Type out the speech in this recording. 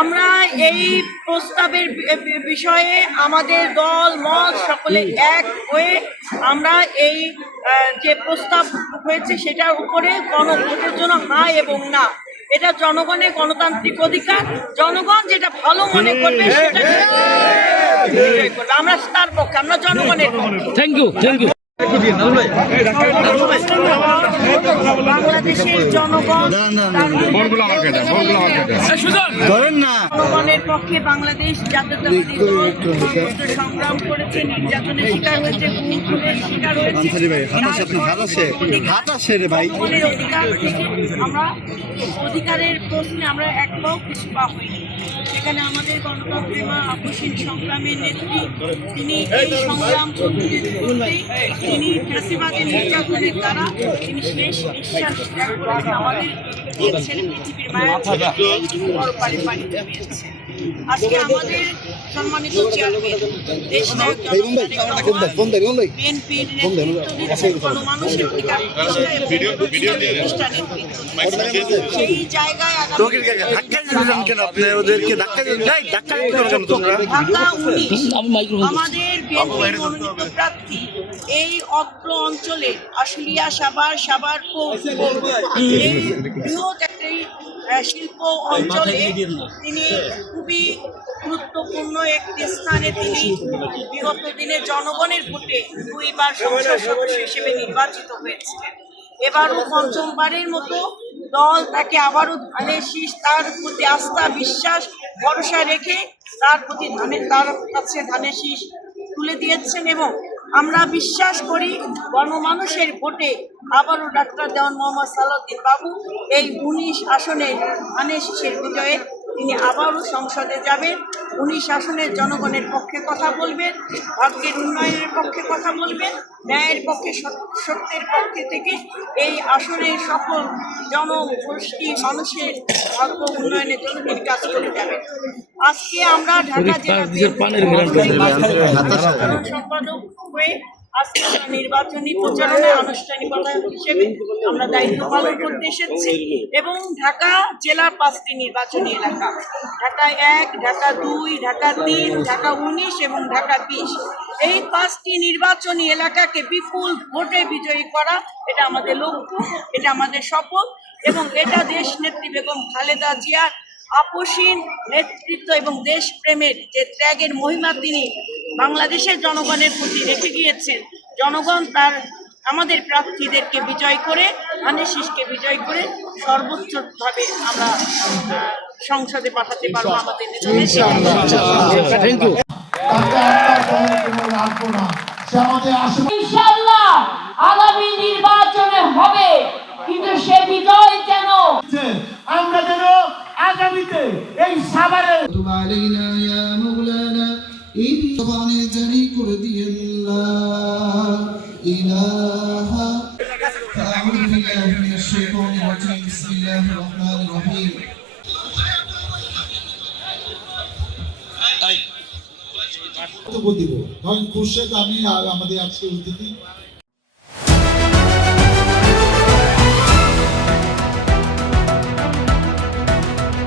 আমরা এই প্রস্তাবের বিষয়ে আমাদের দল মত সকলে এক হয়ে আমরা এই যে প্রস্তাব হয়েছে সেটার উপরে গণভোটের জন্য হ্যাঁ এবং না, এটা জনগণের গণতান্ত্রিক অধিকার। জনগণ যেটা ভালো মনে করবে সেটাকে আমরা তার পক্ষে, আমরা জনগণের পক্ষে। Thank you. বাংলাদেশের জনগণ জনগণের পক্ষে বাংলাদেশ জাতীয়তাবাদী দল সংগ্রাম করেছে, নির্যাতনের শিকার হয়েছে, খুনের শিকার হয়েছে। জনগণের অধিকার থেকে আমরা অধিকারের প্রশ্নে আমরা এক পাও পিছপা হইনি। সেখানে আমাদের গণতন্ত্রের মা আপসীন সংগ্রামের নেত্রী, তিনি এই সংগ্রাম করতেই তিনি ফ্যাসিবাদের নির্যাতনের দ্বারা তিনি শেষ নিঃশ্বাস ত্যাগ করেছেন, আমাদের দিয়েছেন পৃথিবীর মায়ের পরপারে পাড়ি জমিয়েছেন। আজকে আমাদের সম্মানিত চেয়ারম্যান দেশনায়ক বিএনপির নেতৃত্ব দিচ্ছেন, গণমানুষের অধিকার প্রতিষ্ঠা নেতৃত্ব দিচ্ছেন। সেই জায়গায় ঢাকা 19 আমাদের বিএনপির মনোনীত প্রার্থী এই অত্র অঞ্চলের আশুলিয়া, সাভার এই বৃহৎ একটি শিল্প অঞ্চলে তিনি খুবই গুরুত্বপূর্ণ একটি স্থানে তিনি বিগত দিনে জনগণের ভোটে 2বার সংসদ সদস্য হিসেবে নির্বাচিত হয়েছিলেন। এবারও পঞ্চমবারের মতো দল তাকে আবারও ধানের শীষ, তার প্রতি আস্থা, বিশ্বাস, ভরসা রেখে তার কাছে ধানের শীষ তুলে দিয়েছেন। এবং আমরা বিশ্বাস করি গণমানুষের ভোটে আবারও ডাক্তার দেওয়ান মোহাম্মদ সালাউদ্দিন বাবু এই 19 আসনে ধানের শীষের বিজয়ে তিনি আবারও সংসদে যাবেন। 19 আসনের জনগণের পক্ষে কথা বলবেন, ভাগ্যের উন্নয়নের পক্ষে কথা বলবেন, ন্যায়ের পক্ষে, সত্যের পক্ষে থেকে এই আসনের সকল জনগোষ্ঠী মানুষের ভাগ্য উন্নয়নের জন্য তিনি কাজ করে যাবেন। আজকে আমরা ঢাকা জেলা সম্পাদক হয়ে আজকে নির্বাচনী প্রচারণায় আনুষ্ঠানিকতা হিসেবে আমরা দায়িত্ব পালন করতে এসেছি। এবং ঢাকা জেলার 5টি নির্বাচনী এলাকা, ঢাকা 1, ঢাকা 2, ঢাকা 3, ঢাকা 19 এবং ঢাকা 20, এই 5টি নির্বাচনী এলাকাকে বিপুল ভোটে বিজয়ী করা, এটা আমাদের লক্ষ্য, এটা আমাদের শপথ। এবং এটা দেশ নেত্রী বেগম খালেদা জিয়ার আপসীন নেতৃত্ব এবং দেশপ্রেমের যে ত্যাগের মহিমা তিনি বাংলাদেশের জনগণের প্রতি রেখে গিয়েছেন। জনগণ তার আমাদের প্রার্থীদেরকে বিজয় করে, ধানের শীষকে বিজয় করে সর্বোচ্চভাবে আমরা সংসদে পাঠাতে পারবো আমাদের নেতাদের। ইনশাআল্লাহ আগামী নির্বাচনে হবে, কিন্তু সে বিজয় যেন আমরা যেন আগামীতে এই সাভারে জারি করে দিয়ে ইলাহা আউযু বিল্লাহি মিনাশ শাইতানির রাজিম বিসমিল্লাহির রহমানির রহিম। বক্তব্য দিব ধরেন খুরশেদ, আমি আর আমাদের আজকে অতিথি